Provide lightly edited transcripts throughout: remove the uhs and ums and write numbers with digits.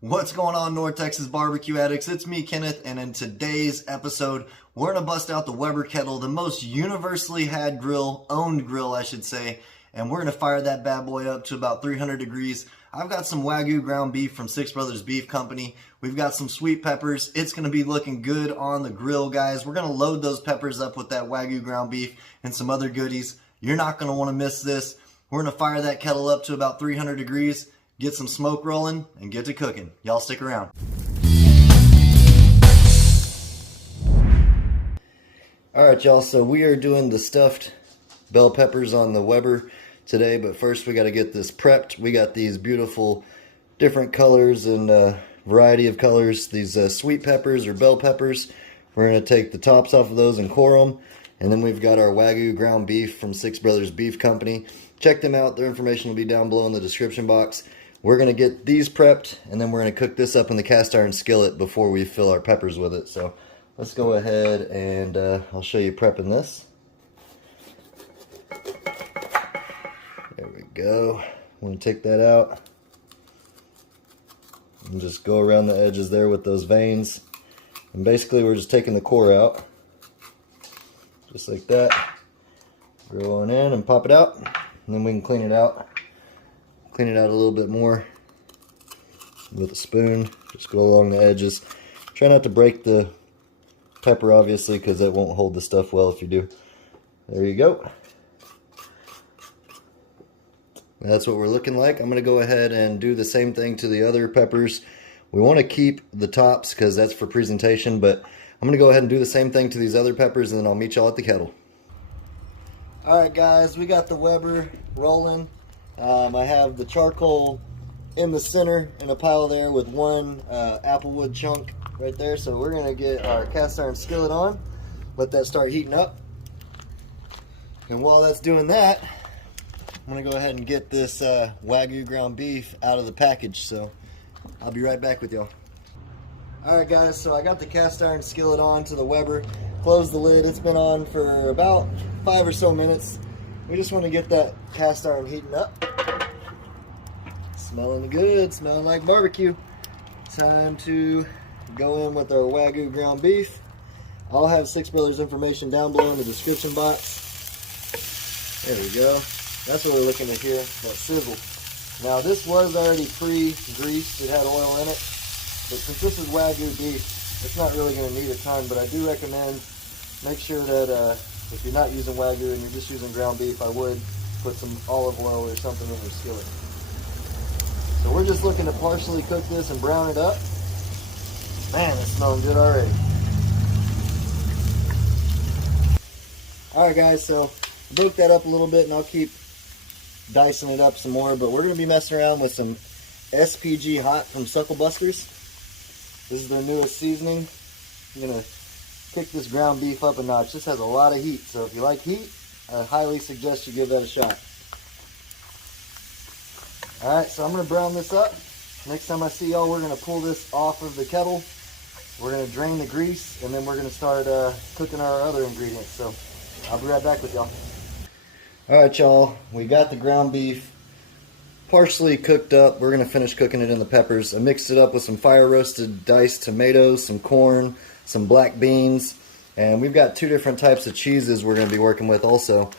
What's going on, North Texas barbecue addicts? It's me, Kenneth, and in today's episode, we're going to bust out the Weber Kettle, the most universally had grill, owned grill, I should say, and we're going to fire that bad boy up to about 300 degrees. I've got some Wagyu ground beef from Six Brothers Beef Company. We've got some sweet peppers. It's going to be looking good on the grill, guys. We're going to load those peppers up with that Wagyu ground beef and some other goodies. You're not going to want to miss this. We're going to fire that kettle up to about 300 degrees. Get some smoke rolling, and get to cooking. Y'all stick around. Alright, y'all, so we are doing the stuffed bell peppers on the Weber today, but first we got to get this prepped. We got these beautiful different colors and variety of colors. These sweet peppers or bell peppers. We're going to take the tops off of those and core them. And then we've got our Wagyu ground beef from Six Brothers Beef Company. Check them out. Their information will be down below in the description box. We're going to get these prepped, and then we're going to cook this up in the cast iron skillet before we fill our peppers with it. So let's go ahead and I'll show you prepping this. There we go. I'm going to take that out and just go around the edges there with those veins. And basically we're just taking the core out. Just like that. Go on in and pop it out. And then we can clean it out. Clean it out a little bit more with a spoon. Just go along the edges. Try not to break the pepper, obviously, because that won't hold the stuff well if you do. There you go. That's what we're looking like. I'm going to go ahead and do the same thing to the other peppers. We want to keep the tops because that's for presentation, but I'm going to go ahead and do the same thing to these other peppers, and then I'll meet y'all at the kettle. Alright guys, we got the Weber rolling. I have the charcoal in the center in a pile there with one applewood chunk right there. So we're going to get our cast iron skillet on, let that start heating up. And while that's doing that, I'm going to go ahead and get this Wagyu ground beef out of the package. So I'll be right back with y'all. Alright guys, so I got the cast iron skillet on to the Weber. Close the lid. It's been on for about 5 or so minutes. We just want to get that cast iron heating up. Smelling good, smelling like barbecue. Time to go in with our Wagyu ground beef. I'll have Six Brothers information down below in the description box. There we go. That's what we're looking at here, that sizzle. Now this was already pre-greased, it had oil in it. But since this is Wagyu beef, it's not really going to need a ton, but I do recommend make sure that if you're not using Wagyu and you're just using ground beef, I would put some olive oil or something in your skillet. So we're just looking to partially cook this and brown it up. Man, it's smelling good already. Alright guys, so I broke that up a little bit and I'll keep dicing it up some more, but we're going to be messing around with some SPG Hot from Suckle Busters. This is their newest seasoning. I'm going to kick this ground beef up a notch. This has a lot of heat, so if you like heat, I highly suggest you give that a shot. Alright, so I'm going to brown this up. Next time I see y'all, we're going to pull this off of the kettle. We're going to drain the grease, and then we're going to start cooking our other ingredients. So I'll be right back with y'all. Alright y'all, we got the ground beef partially cooked up. We're going to finish cooking it in the peppers. I mixed it up with some fire roasted diced tomatoes, some corn, some black beans, and we've got 2 different types of cheeses we're going to be working with also.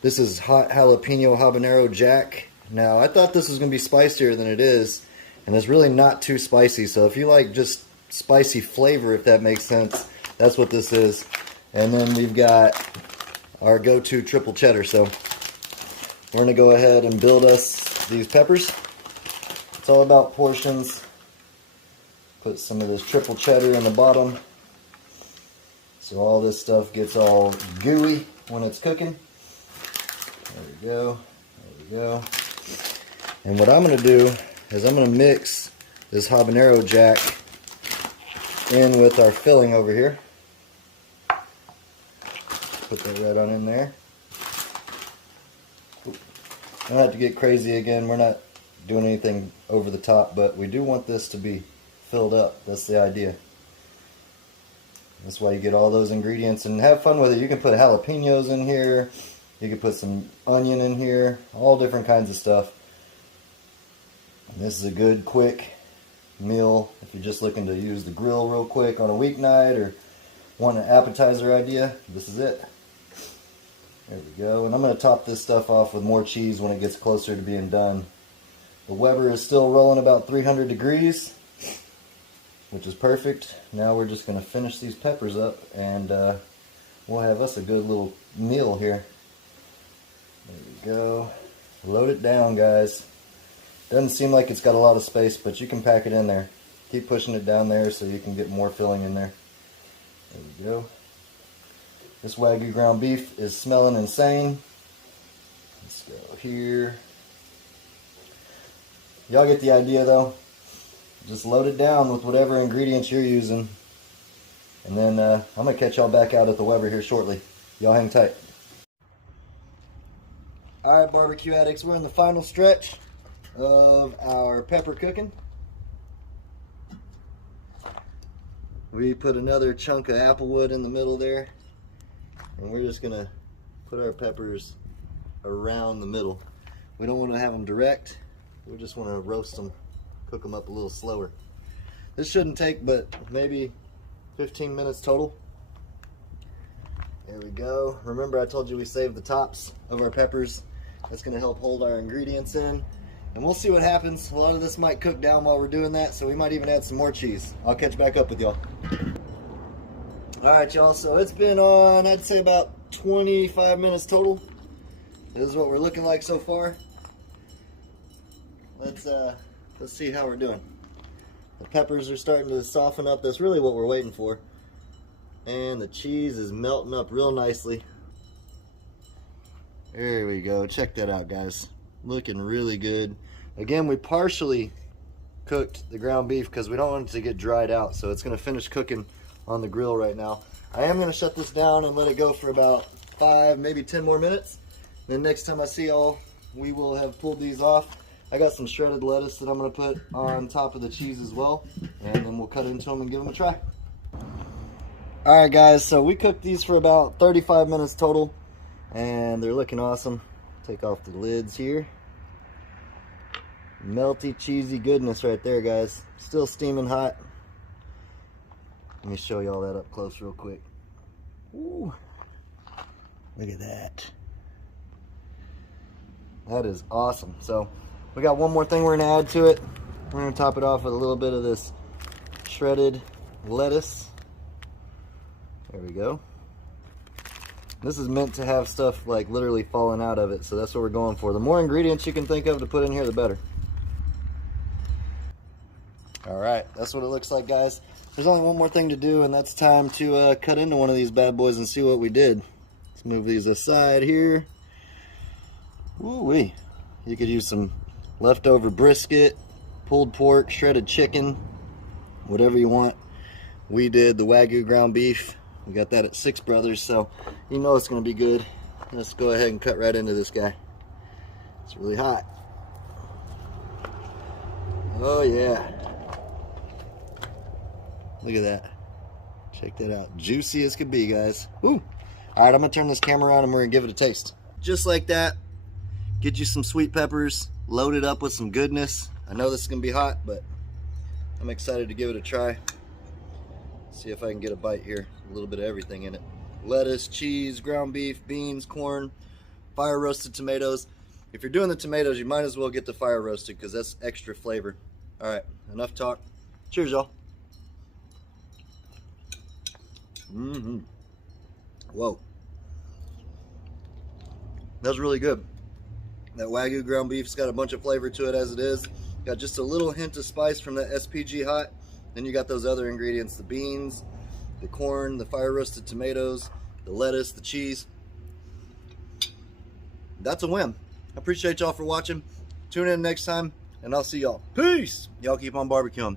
This is hot jalapeno habanero jack. Now I thought this was going to be spicier than it is, and it's really not too spicy, so if you like just spicy flavor, if that makes sense, that's what this is. And then we've got our go-to triple cheddar. So we're going to go ahead and build us these peppers. It's all about portions. Put some of this triple cheddar in the bottom so all this stuff gets all gooey when it's cooking. There we go. There we go. And what I'm going to do is I'm going to mix this habanero jack in with our filling over here. Put that right on in there. I don't have to get crazy again. We're not doing anything over the top, but we do want this to be filled up. That's the idea. That's why you get all those ingredients and have fun with it. You can put jalapenos in here. You can put some onion in here. All different kinds of stuff. And this is a good, quick meal. If you're just looking to use the grill real quick on a weeknight or want an appetizer idea, this is it. There we go. And I'm going to top this stuff off with more cheese when it gets closer to being done. The Weber is still rolling about 300 degrees, which is perfect. Now we're just going to finish these peppers up, and we'll have us a good little meal here. There we go. Load it down, guys. Doesn't seem like it's got a lot of space, but you can pack it in there. Keep pushing it down there so you can get more filling in there. There we go. This Wagyu ground beef is smelling insane. Let's go here. Y'all get the idea though. Just load it down with whatever ingredients you're using. And then I'm going to catch y'all back out at the Weber here shortly. Y'all hang tight. Alright, barbecue addicts, we're in the final stretch of our pepper cooking. We put another chunk of applewood in the middle there, and we're just gonna put our peppers around the middle. We don't want to have them direct, we just want to roast them, cook them up a little slower. This shouldn't take but maybe 15 minutes total. There we go. Remember I told you we saved the tops of our peppers. That's going to help hold our ingredients in. And we'll see what happens. A lot of this might cook down while we're doing that, so we might even add some more cheese. I'll catch back up with y'all. Alright y'all, so it's been on, I'd say about 25 minutes total. This is what we're looking like so far. Let's see how we're doing. The peppers are starting to soften up. That's really what we're waiting for. And the cheese is melting up real nicely. There we go. Check that out, guys. Looking really good. Again, we partially cooked the ground beef because we don't want it to get dried out, so it's going to finish cooking on the grill right now. I am going to shut this down and let it go for about 5, maybe 10 more minutes. Then next time I see y'all, we will have pulled these off. I got some shredded lettuce that I'm going to put on top of the cheese as well, and then we'll cut into them and give them a try. Alright guys, so we cooked these for about 35 minutes total, and they're looking awesome. Take off the lids here. Melty, cheesy goodness right there, guys. Still steaming hot. Let me show y'all that up close real quick. Ooh, look at that. That is awesome. So we got one more thing we're going to add to it. We're going to top it off with a little bit of this shredded lettuce. There we go. This is meant to have stuff like literally falling out of it, so that's what we're going for. The more ingredients you can think of to put in here, the better. Alright, that's what it looks like, guys. There's only one more thing to do, and that's time to cut into one of these bad boys and see what we did. Let's move these aside here. Ooh-wee. You could use some leftover brisket, pulled pork, shredded chicken, whatever you want. We did the Wagyu ground beef. We got that at Six Brothers, so you know it's going to be good. Let's go ahead and cut right into this guy. It's really hot. Oh yeah. Look at that. Check that out. Juicy as could be, guys. Woo! Alright, I'm going to turn this camera on and we're going to give it a taste. Just like that. Get you some sweet peppers. Load it up with some goodness. I know this is going to be hot, but I'm excited to give it a try. See if I can get a bite here. A little bit of everything in it. Lettuce, cheese, ground beef, beans, corn, fire roasted tomatoes. If you're doing the tomatoes, you might as well get the fire roasted because that's extra flavor. Alright, enough talk. Cheers, y'all. Whoa. That's really good. That Wagyu ground beef's got a bunch of flavor to it as it is. Got just a little hint of spice from that SPG hot. Then you got those other ingredients, the beans, the corn, the fire roasted tomatoes, the lettuce, the cheese. That's a win. I appreciate y'all for watching. Tune in next time, and I'll see y'all. Peace! Y'all keep on barbecuing.